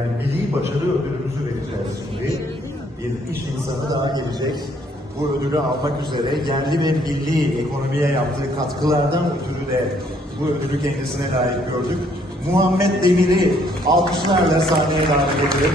yani milli başarı ödülümüzü vereceğiz şimdi. Bir iş insanı daha gelecek. Bu ödülü almak üzere yerli ve milli ekonomiye yaptığı katkılardan ötürü de bu ödülü kendisine layık gördük. Muhammed Demir'i alkışlarla sahneye davet edelim.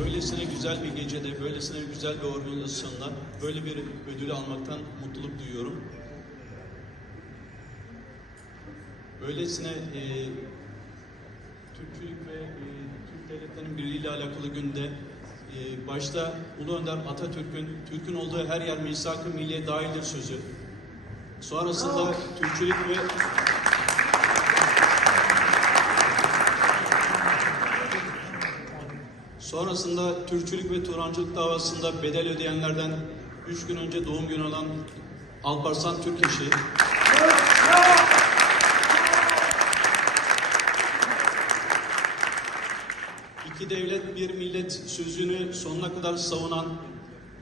Böylesine güzel bir gecede, böylesine güzel bir organizasyonda böyle bir ödülü almaktan mutluluk duyuyorum. Böylesine e, Türkçülük ve e, Türk devletlerinin birliği ile alakalı günde e, başta Ulu Önder Atatürk'ün Türk'ün olduğu her yer misak-ı milliye dahildir sözü. Sonrasında Türkçülük ve Sonrasında Türkçülük ve Turancılık davasında bedel ödeyenlerden 3 gün önce doğum günü olan Alparslan Türkeş'i, iki devlet bir millet sözünü sonuna kadar savunan,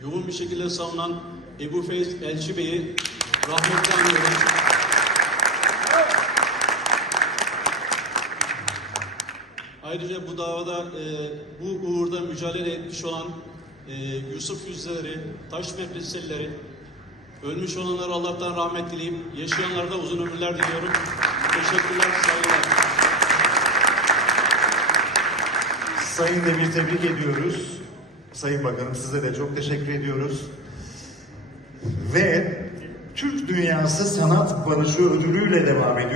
yoğun bir şekilde savunan Ebu Feyz Elçi Bey'i rahmetle anıyoruz. Ayrıca bu davada e, bu uğurda mücadele etmiş olan e, Yusuf Yüzleri, Taş Medreselileri, ölmüş olanlara Allah'tan rahmet dileyip yaşayanlara da uzun ömürler diliyorum. Teşekkürler, saygılar. Sayın Demir tebrik ediyoruz. Sayın Bakanım size de çok teşekkür ediyoruz. Ve Türk Dünyası Sanat Barışı ödülüyle devam ediyor.